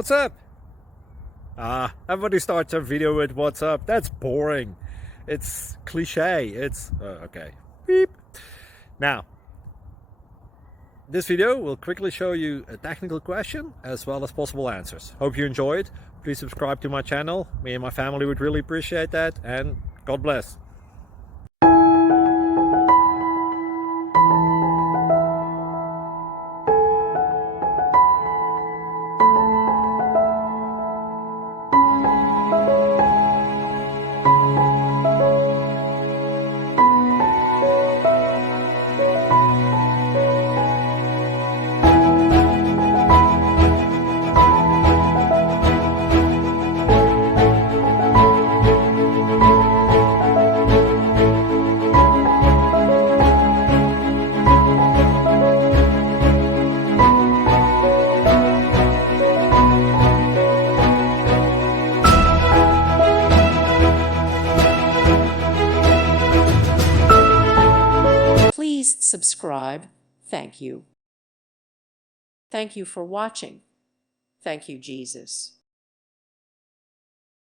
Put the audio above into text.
What's up? Everybody starts a video with what's up. That's boring. It's cliche. It's okay. Beep. Now, this video will quickly show you a technical question as well as possible answers. Hope you enjoy it. Please subscribe to my channel. Me and my family would really appreciate that, and God bless. Please subscribe. Thank you. Thank you for watching. Thank you, Jesus.